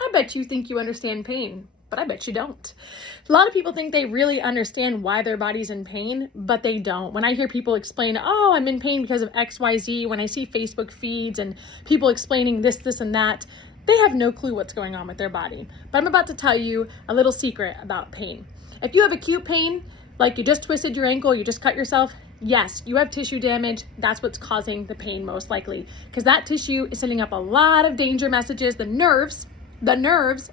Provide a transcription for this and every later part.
I bet you think you understand pain, but I bet you don't. A lot of people think they really understand why their body's in pain, but they don't. When I hear people explain, oh, I'm in pain because of XYZ, when I see Facebook feeds and people explaining this, and that, they have no clue what's going on with their body. But I'm about to tell you a little secret about pain. If you have acute pain, like you just twisted your ankle, you just cut yourself, yes, you have tissue damage. That's what's causing the pain most likely, because that tissue is sending up a lot of danger messages. The nerves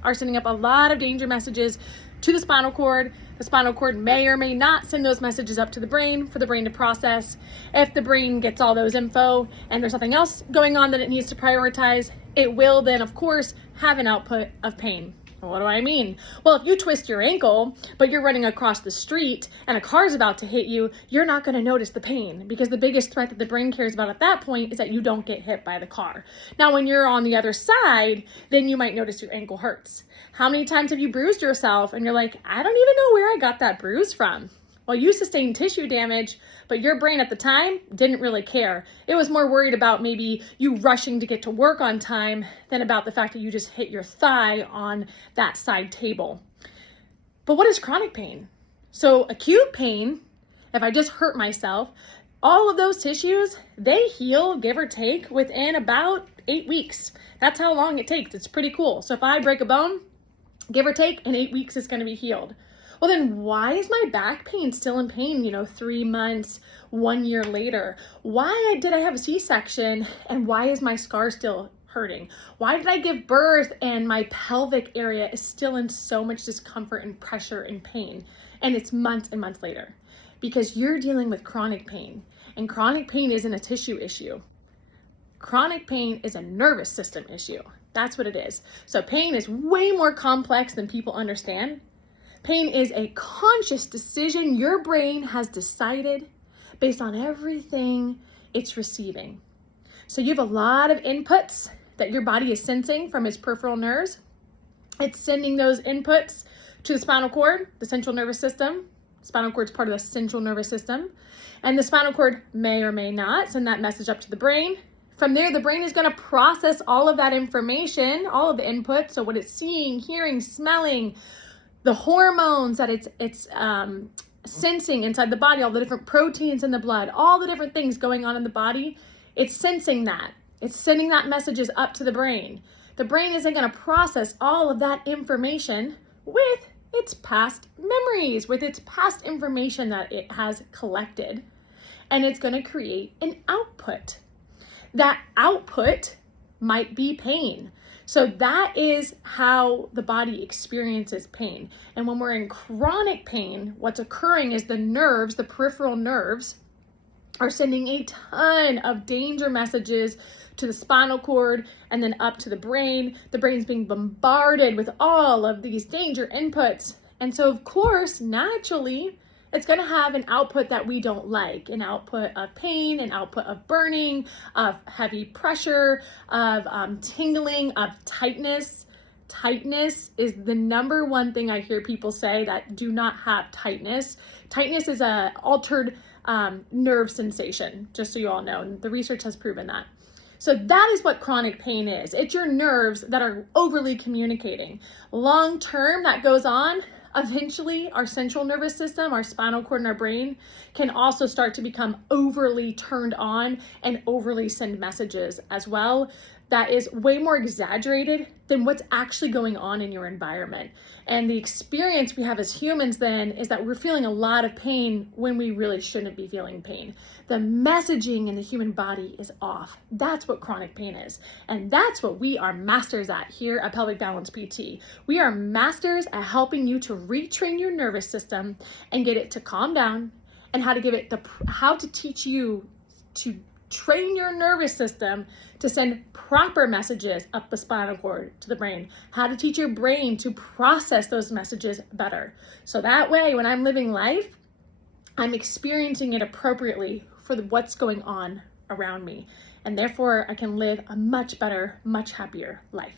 are sending up a lot of danger messages to the spinal cord. The spinal cord may or may not send those messages up to the brain for the brain to process. If the brain gets all those info and there's something else going on that it needs to prioritize, it will then, of course, have an output of pain. What do I mean? Well, if you twist your ankle, but you're running across the street and a car's about to hit you, you're not going to notice the pain, because the biggest threat that the brain cares about at that point is that you don't get hit by the car. Now, when you're on the other side, then you might notice your ankle hurts. How many times have you bruised yourself and you're like, I don't even know where I got that bruise from? Well, you sustained tissue damage, but your brain at the time didn't really care. It was more worried about maybe you rushing to get to work on time than about the fact that you just hit your thigh on that side table. But what is chronic pain? So acute pain, if I just hurt myself, all of those tissues, they heal, give or take, within about 8 weeks. That's how long it takes. It's pretty cool. So if I break a bone, give or take, in 8 weeks, it's going to be healed. Well, then why is my back pain still in pain, 3 months, 1 year later? Why did I have a C-section, and why is my scar still hurting? Why did I give birth and my pelvic area is still in so much discomfort and pressure and pain? And it's months and months later. Because you're dealing with chronic pain, and chronic pain isn't a tissue issue. Chronic pain is a nervous system issue. That's what it is. So pain is way more complex than people understand. Pain is a conscious decision your brain has decided based on everything it's receiving. So you have a lot of inputs that your body is sensing from its peripheral nerves. It's sending those inputs to the spinal cord, the central nervous system. Spinal cord is part of the central nervous system. And the spinal cord may or may not send that message up to the brain. From there, the brain is going to process all of that information, all of the inputs. So what it's seeing, hearing, smelling, the hormones that it's sensing inside the body, all the different proteins in the blood, all the different things going on in the body, it's sensing that. It's sending that messages up to the brain. The brain isn't going to process all of that information with its past memories, with its past information that it has collected. And it's going to create an output. That output might be pain. So that is how the body experiences pain. And when we're in chronic pain, what's occurring is the nerves, the peripheral nerves, are sending a ton of danger messages to the spinal cord and then up to the brain. The brain's being bombarded with all of these danger inputs. And so, of course, naturally, it's going to have an output that we don't like, an output of pain, an output of burning, of heavy pressure, of tingling, of tightness. Tightness is the number one thing I hear people say that do not have tightness. Tightness is an altered nerve sensation, just so you all know, and the research has proven that. So that is what chronic pain is. It's your nerves that are overly communicating. Long term, that goes on. Eventually, our central nervous system, our spinal cord and our brain can also start to become overly turned on and overly send messages as well. That is way more exaggerated than what's actually going on in your environment. And the experience we have as humans then is that we're feeling a lot of pain when we really shouldn't be feeling pain. The messaging in the human body is off. That's what chronic pain is. And that's what we are masters at here at Pelvic Balance PT. We are masters at helping you to retrain your nervous system and get it to calm down, and how to teach you to train your nervous system to send proper messages up the spinal cord to the brain, how to teach your brain to process those messages better. So that way, when I'm living life, I'm experiencing it appropriately for what's going on around me. And therefore, I can live a much better, much happier life.